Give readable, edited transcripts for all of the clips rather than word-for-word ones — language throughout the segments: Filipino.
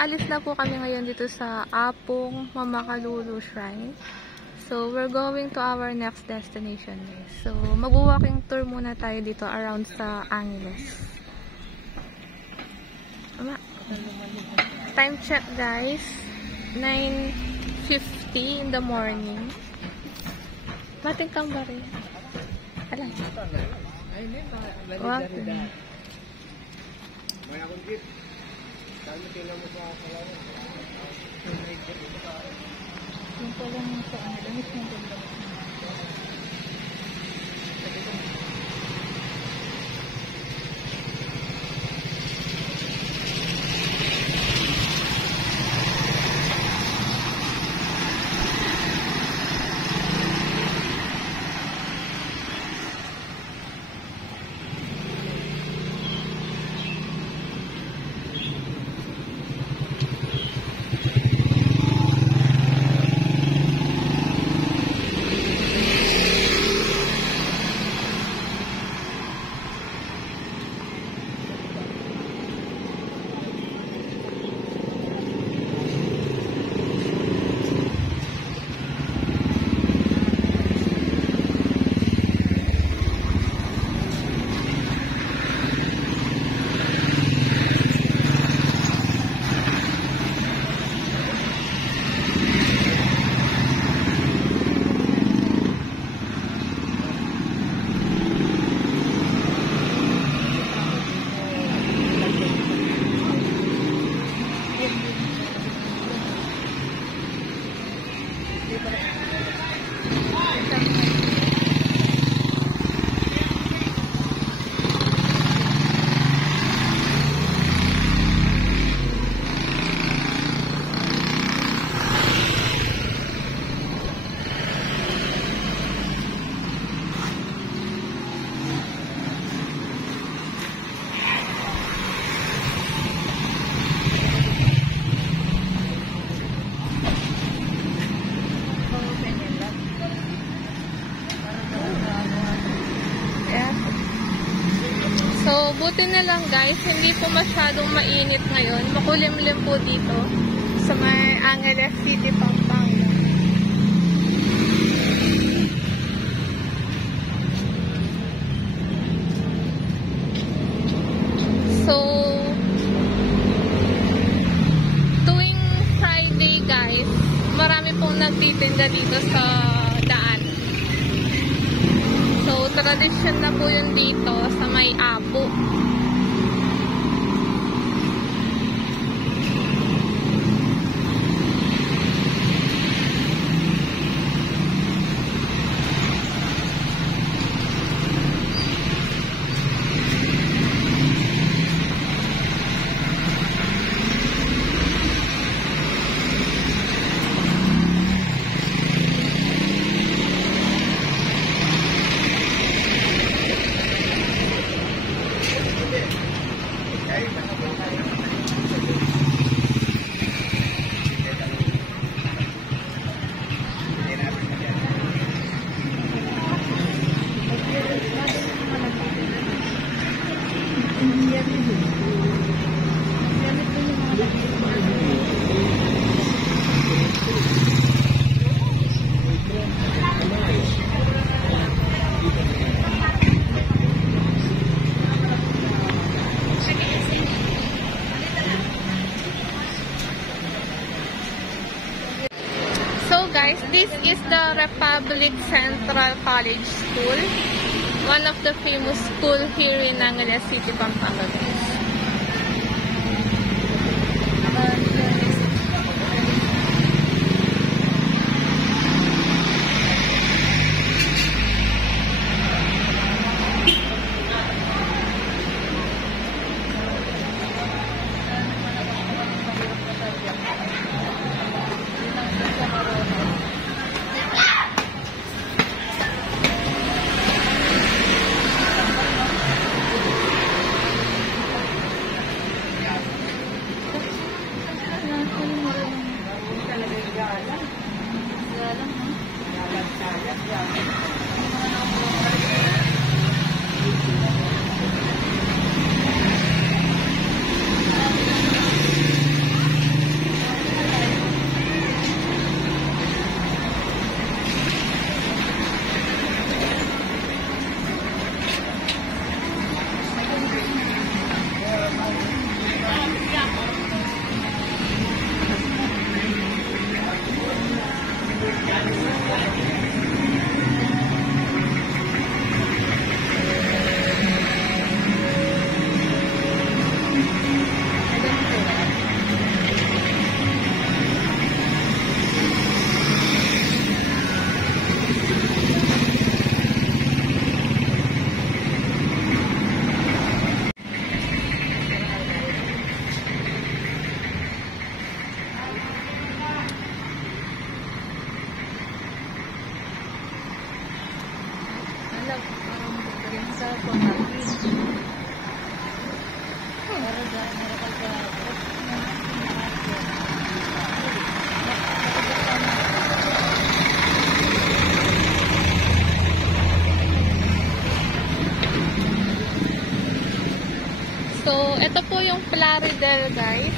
aalis na po kami ngayon dito sa Apong Mamakalulu Shrine. So, we're going to our next destination, guys. So, mag-walking tour muna tayo dito around sa Angeles. Tama. Time check, guys. 9:50 in the morning. Mating kang ba rin? Alam. Wow. Yung pala mo sa ano, damit mo ganda. So, buti na lang guys, hindi po masyadong mainit ngayon. Makulimlim po dito sa may Angeles City, Pampanga. So, tuwing Friday guys, marami pong nagtitinda dito sa daan. So, tradisyon na po yun dito sa may Apo. Guys, this is the Republic Central College School, one of the famous school here in Angeles City, Pampanga, guys. So, ito po yung Plaridel, guys.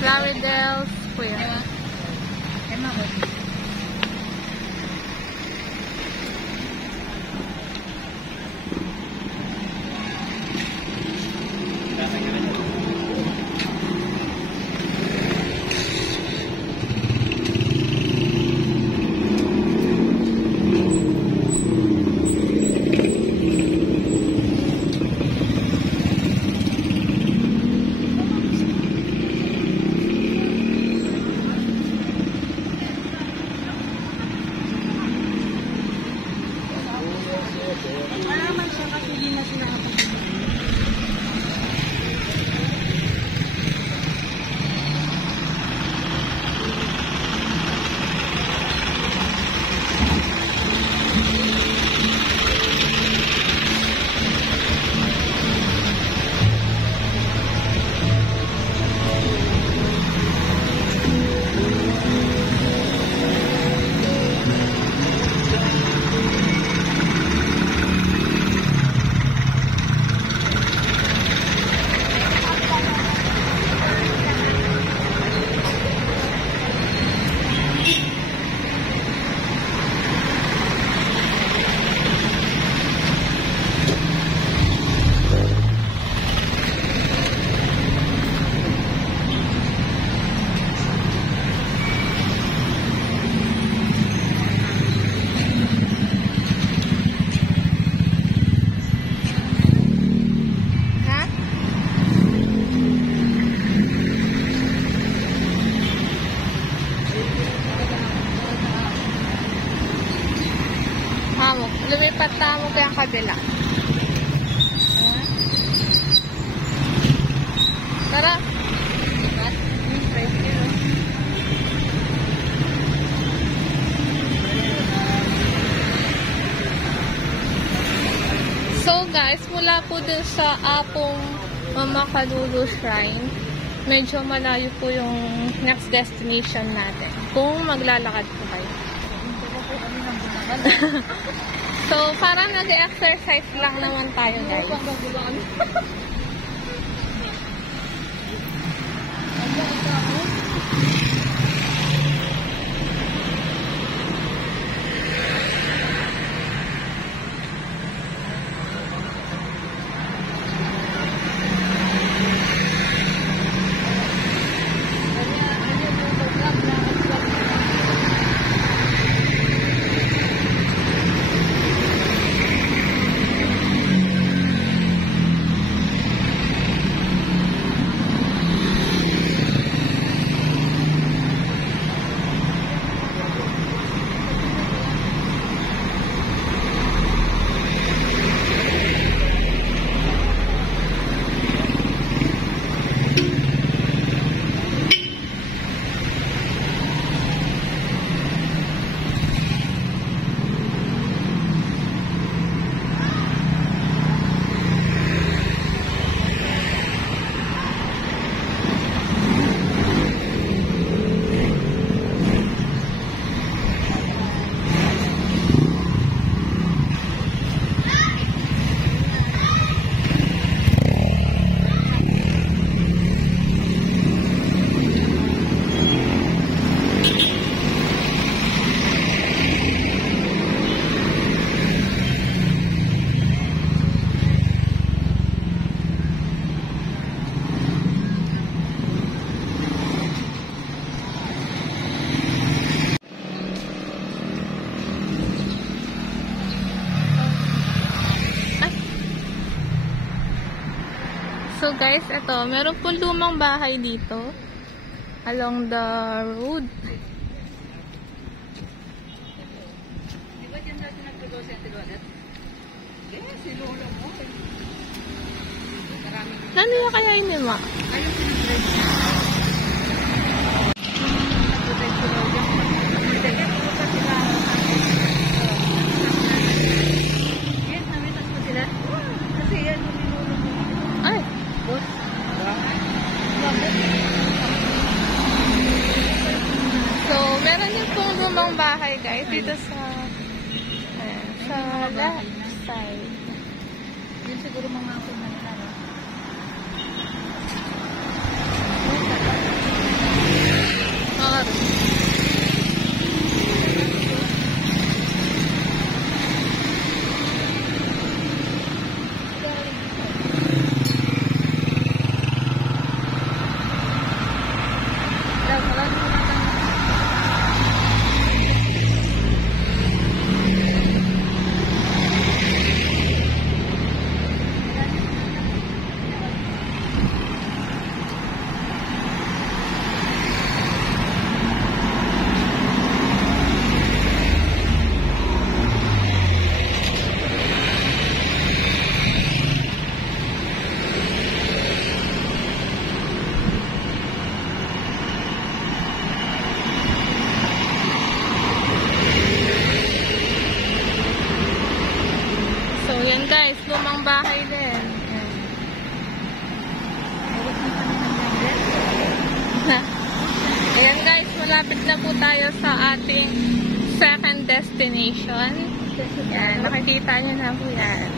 Plaridel Square. Lumipat tayo kayang kabila. Tara. So guys, mula po dun sa Apong Mama Kalulu Shrine, medyo malayo po yung next destination natin. Kung maglalakad po kayo. So, parang nag-exercise lang naman tayo, guys. guys, ito, meron po lumang bahay dito along the road. Di ba dyan natin nagtugaw si Ate Lolet? Yes, si Lola mo. Nano kaya yun ma? Anong pinag-drive niya? Nag-drive si Lola. Sige, puro pa sila. Yes, namitas mo sila. Kasi yan, lumilolo mo. Ay! Boss? So, meron yung pong lumang bahay guys dito sa left side. Yun siguro mga ako na nila. Mga yan guys, lumang bahay din. Ayan guys, malapit na po tayo sa ating second destination. Yan, nakikita nyo na po yan.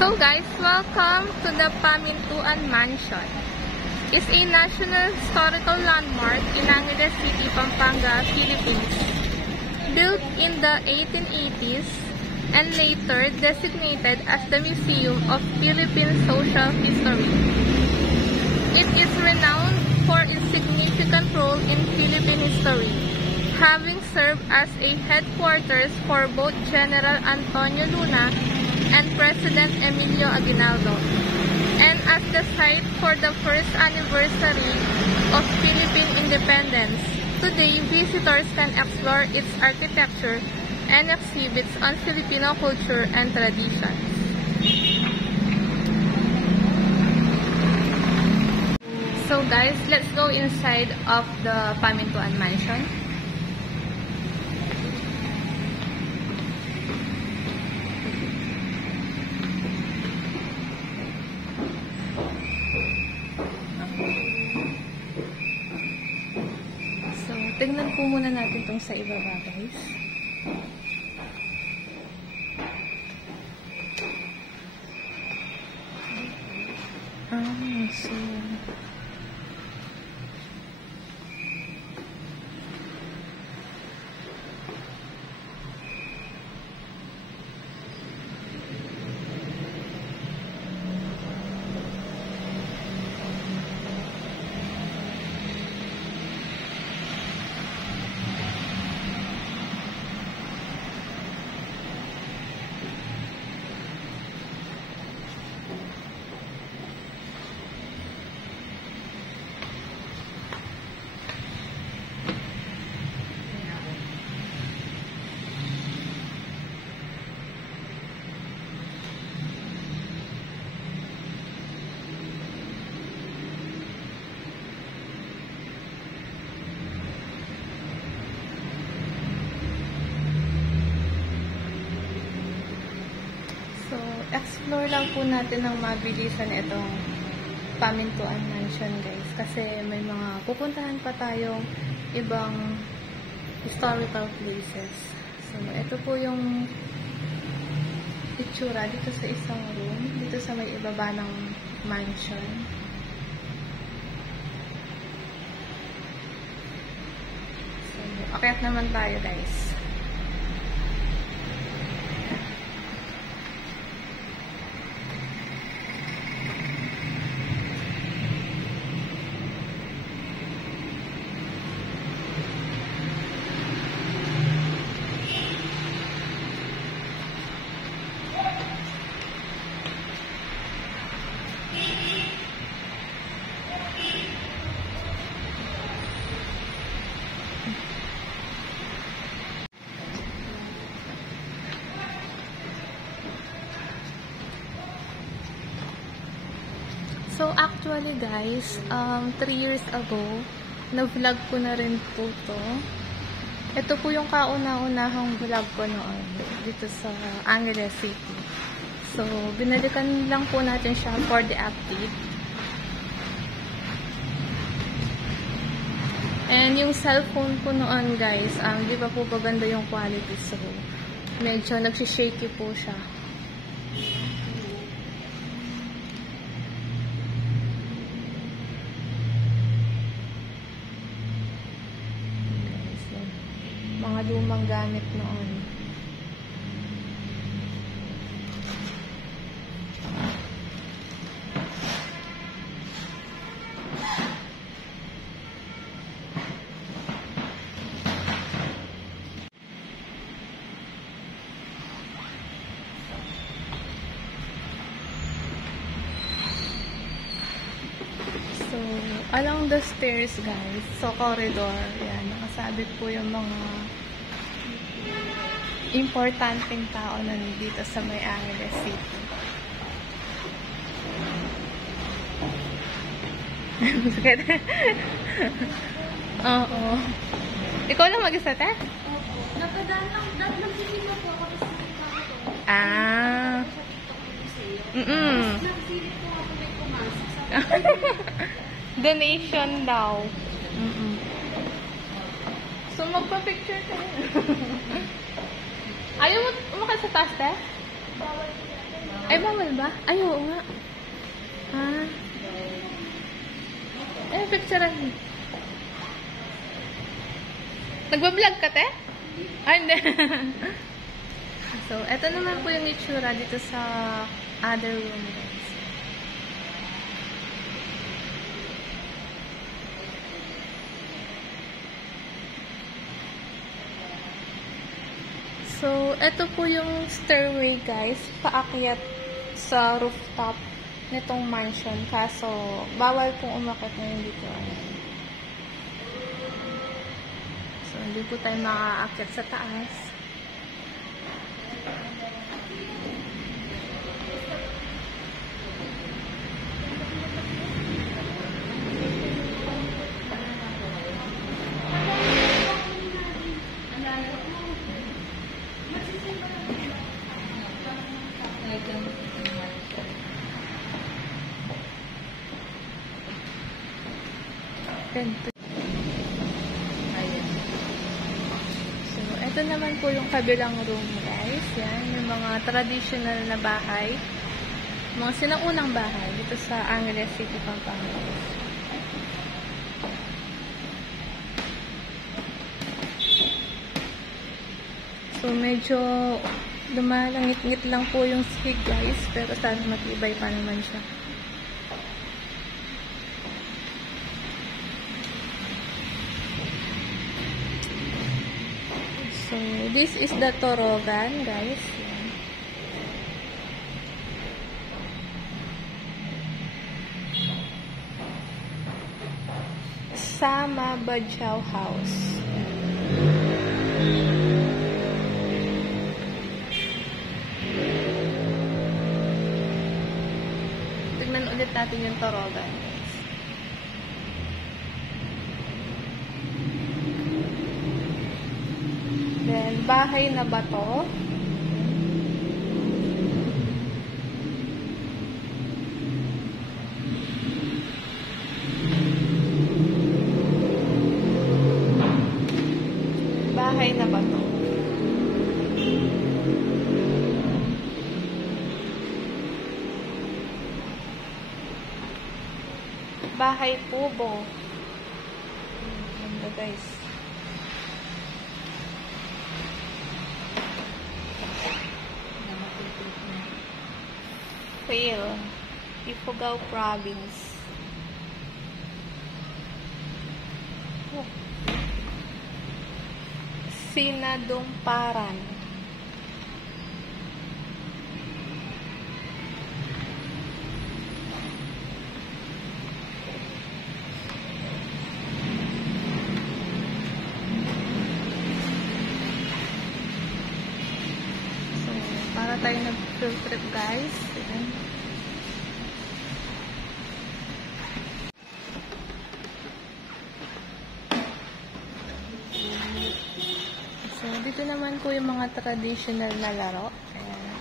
So guys, welcome to the Pamintuan Mansion. It's a national historical landmark in Angeles City, Pampanga, Philippines. Built in the 1880s and later designated as the Museum of Philippine Social History. It is renowned for its significant role in Philippine history, having served as a headquarters for both General Antonio Luna and President Emilio Aguinaldo, and as the site for the first anniversary of Philippine independence. Today, visitors can explore its architecture and exhibits on Filipino culture and traditions. So guys, let's go inside of the Pamintuan Mansion. So, tingnan po muna natin itong sa ibaba guys. So explore lang po natin ng mabilisan itong Pamintuan Mansion guys. Kasi may mga pupuntahan pa tayong ibang historical places. So, ito po yung itsura dito sa isang room. Dito sa may ibaba ng mansion. So, akyat naman tayo, guys. So, actually guys, 3 years ago, na-vlog ko na rin po to. Ito po yung kauna-unahang vlog ko noon dito sa Angeles City. So, binalikan lang po natin siya for the update. And yung cellphone ko noon guys, di pa po maganda yung quality. So, medyo nagsishaky po siya. Mga lumang gamit noon. So, along the stairs guys, sa corridor, yan, nakasabit po yung mga importanteng tao na dito sa may Angeles City. Oo. Ikaw lang mag-isa, te? Nakadaan lang sisip ko ako sa TikTok. Ah. Nagsilip ko ako may pumasok. Donation daw. So, magpa-picture ka na. Ayaw mo umakit sa taas, te? Ay, bawal ba? Ay, oo nga. Ah. Ay, picturean mo. Nagbablog ka, te? Ay, hindi. So, eto naman po yung itsura dito sa other room, guys. So, ito po yung stairway, guys, paakyat sa rooftop nitong mansion. Kaso, bawal pong umakyat ngayon dito. So, hindi po tayo makaakyat sa taas. So, ito naman po yung kabilang room, guys. Yan, yung mga traditional na bahay. Mga sinaunang bahay dito sa Angeles City, Pampanga. So, medyo lumalangit-ngit lang po yung stig, guys. Pero sana matibay pa naman siya. So, this is the torogan, guys. Yan. Sama Badjao House. Tignan ulit natin yung torogan, guys. Then, bahay na bato. Bahay na bato. Bahay Kubo. Ganda guys. Fail. Ifugao Province. Oh. Sinadumparan. So, para tayo nag-field trip guys. Ayan. So, dito naman po yung mga traditional na laro. Ayan.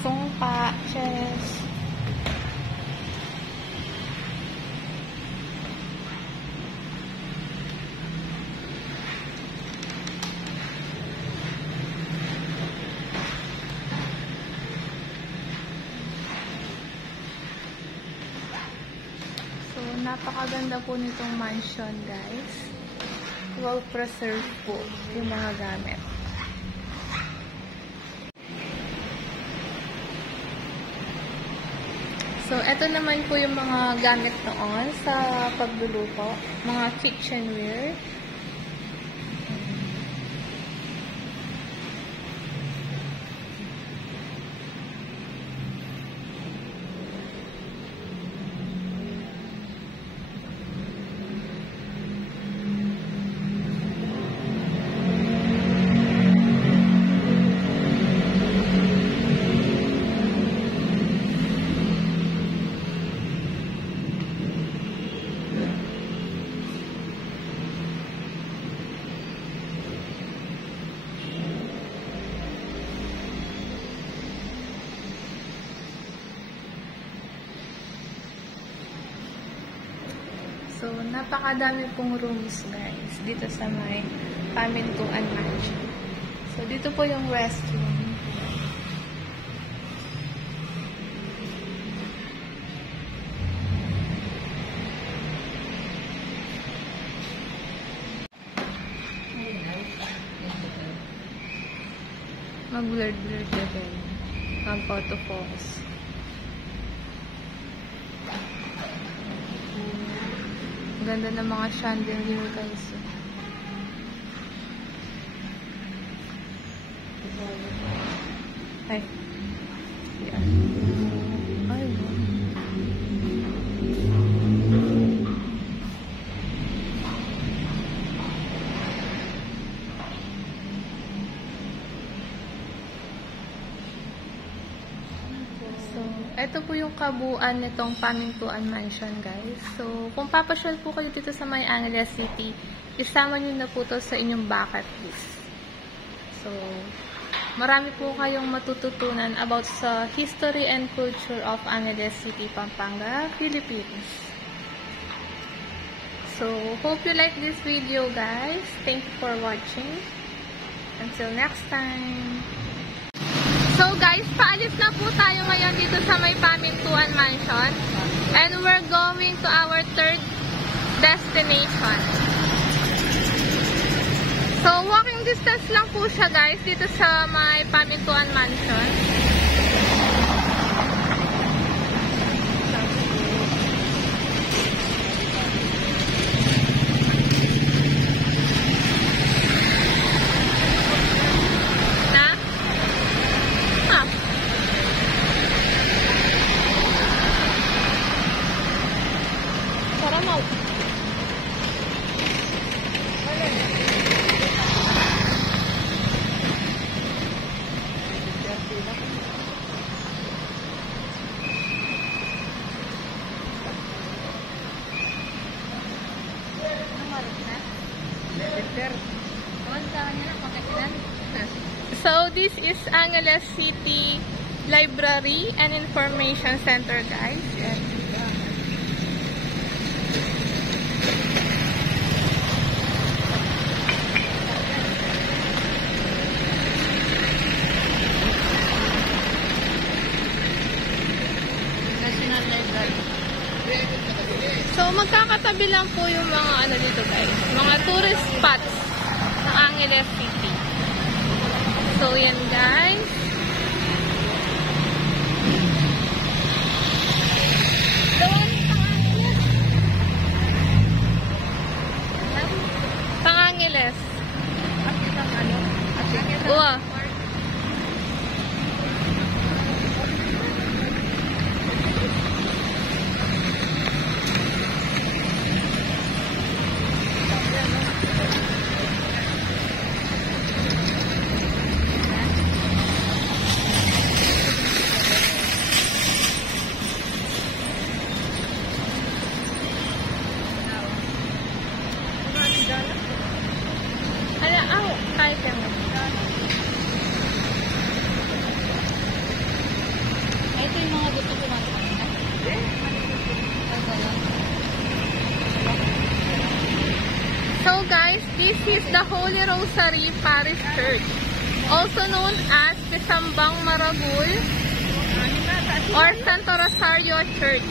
Sungka, chess. So, napakaganda po nitong mansion, guys. Well preserved po yung mga gamit. So, eto naman po yung mga gamit noon sa pagluluto. Mga kitchenware. So, napakadami pong rooms, guys, dito sa may Pamintuan Mansion. So, dito po yung restroom. Mag-blur-blur ka din. Mag-autofocus. Ganda ng mga chandelier, guys. Ay. Yan. Ay, wow. So, ito po yung kabuuan nitong Pamintuan Mansion, guys. So, kung papasyal po kayo dito sa May Angeles City, isama nyo na po to sa inyong bucket list. So, marami po kayong matututunan about sa history and culture of Angeles City, Pampanga, Philippines. So, hope you like this video, guys. Thank you for watching. Until next time. So guys, paalis na po tayo ngayon dito sa may Pamintuan Mansion. And we're going to our third destination. So walking distance lang po siya, guys, dito sa may Pamintuan Mansion. So this is Angeles City Library and Information Center, guys. Yan. kabilang po yung mga ano dito guys, mga tourist spots ng Angeles City. So yan guys. Angeles. Uwa. Ito yung mga gusto ko natin. So guys, this is the Holy Rosary Parish Church, also known as Pisambang Maragul or Santo Rosario Church.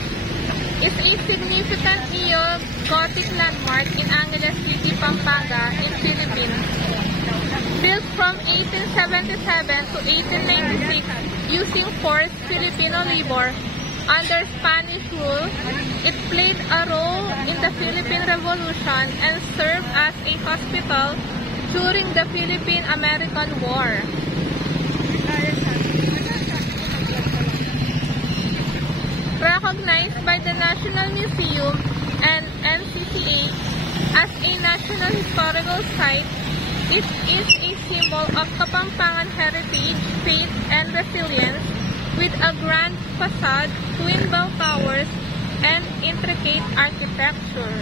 It's a significant neo-Gothic landmark in Angeles City, Pampanga, in Philippines. Built from 1877 to 1896 using forced Filipino labor under Spanish rule, it played a role in the Philippine Revolution and served as a hospital during the Philippine-American War. Recognized by the National Museum and NCCA as a National Historical Site, it is a symbol of Kapampangan heritage, faith, and resilience, with a grand facade, twin bell towers, and intricate architecture.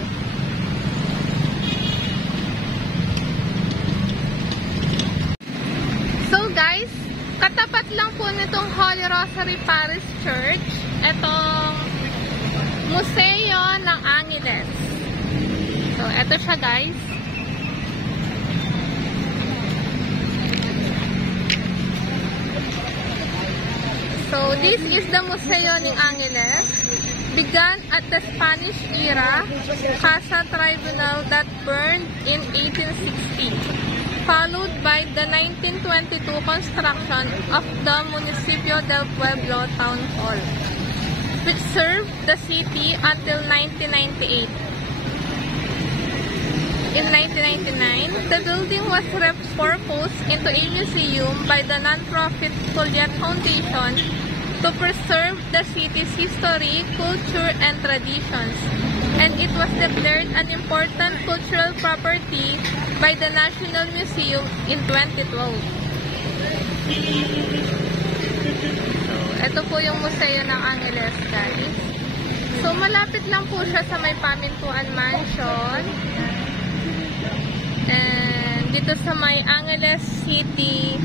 So guys, katapat lang po nitong Holy Rosary Parish Church, itong Museo ng Angeles. So, ito siya guys. So, this is the Museo ng Angeles. Began at the Spanish era, Casa Tribunal that burned in 1860. Followed by the 1922 construction of the Municipio del Pueblo Town Hall, which served the city until 1998. In 1999, the building was repurposed into a museum by the non-profit Colliet Foundation to preserve the city's history, culture, and traditions, and it was declared an important cultural property by the National Museum in 2012. So, ito po yung Museo ng Angeles, guys. So, malapit lang po siya sa may Pamintuan Mansion. And dito sa may Angeles City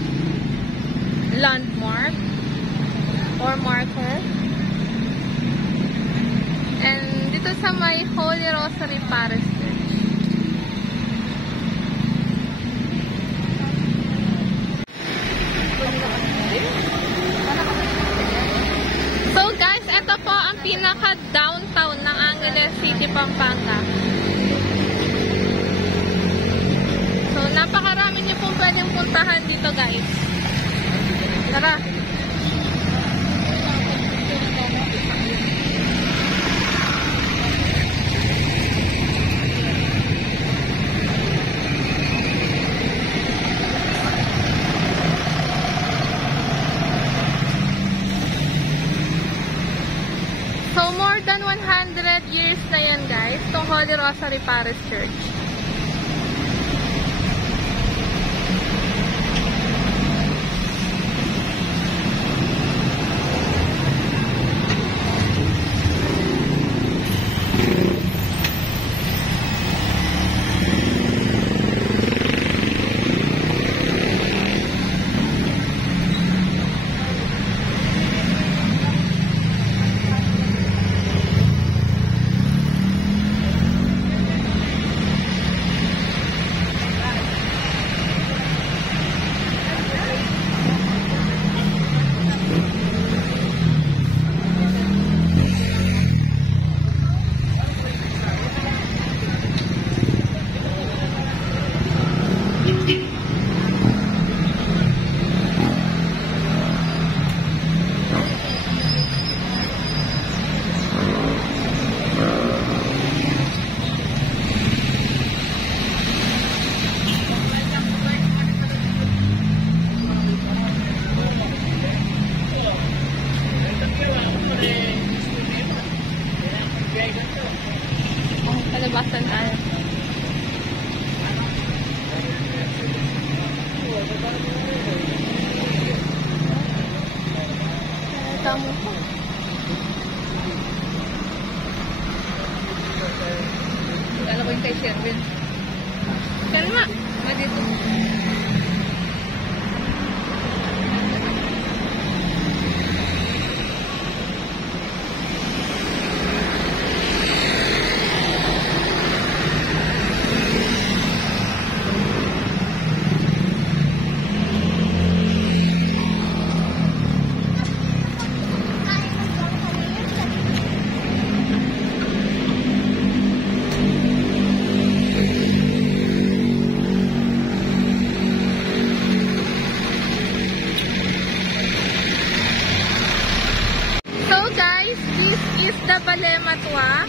landmark or marker. And dito sa may Holy Rosary Parish Church. So guys, ito po ang pinaka-downtown ng Angeles City, Pampanga. So, napakarami niyo pong pwedeng puntahan dito guys. Tara! So, more than 100 years na yan guys, itong Holy Rosary Parish Church. Lalabasan tayo. Tama po. Alam ko yung kay Sherwin. Saan nga? Dito. The Balematwa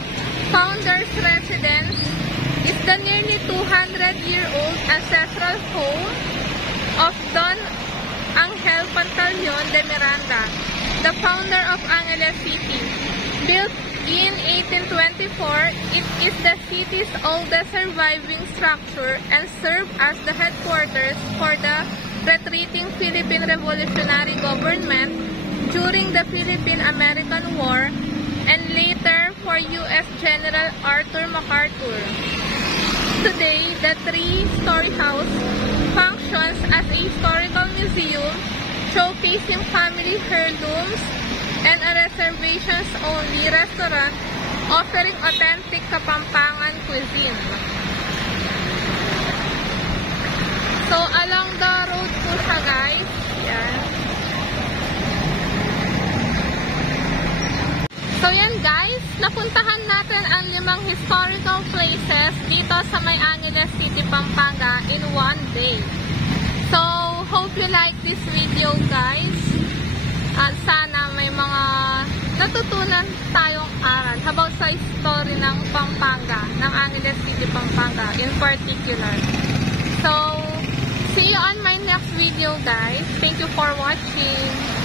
Founders Residence is the nearly 200-year-old ancestral home of Don Angel Pantaleon de Miranda, the founder of Angeles City. Built in 1824, it is the city's oldest surviving structure and served as the headquarters for the retreating Philippine Revolutionary Government during the Philippine-American War and later for U.S. General Arthur MacArthur. Today, the three-story house functions as a historical museum showcasing family heirlooms and a reservations-only restaurant offering authentic Kapampangan cuisine. So, along the road po siya, guys. Yan. So yan guys, napuntahan natin ang 5 historical places dito sa May Angeles City, Pampanga in one day. So, hope you like this video guys. At sana may mga natutunan tayong aral about sa history ng Pampanga, ng Angeles City, Pampanga in particular. So, see you on my next video guys. Thank you for watching.